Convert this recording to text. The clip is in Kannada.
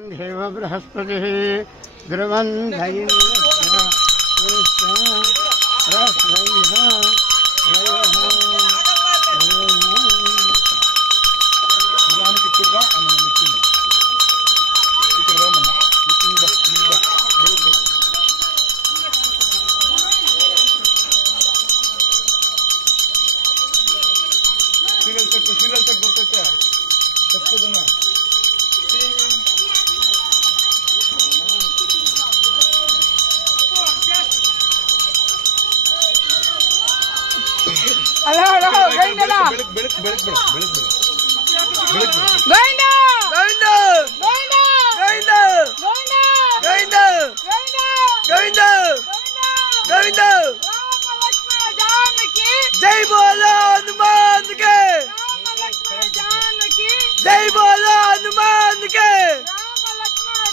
देव बृहस्पतिः ध्रुवं ಸೀರಿಯಲ್ ಸೆಟ್ ಬರ್ತೈತೆ ತಪ್ಪದನ್ನ ಹಲೋ ಹಲೋ ಗೈಂಡಲ ಬೆಳಕ್ ಬೆಳಕ್ ಬೆಳಕ್ ಬೆಳಕ್ ಬೆಳಕ್ ಬೆಳಕ್ ಗೈಂಡ ಗೈಂಡ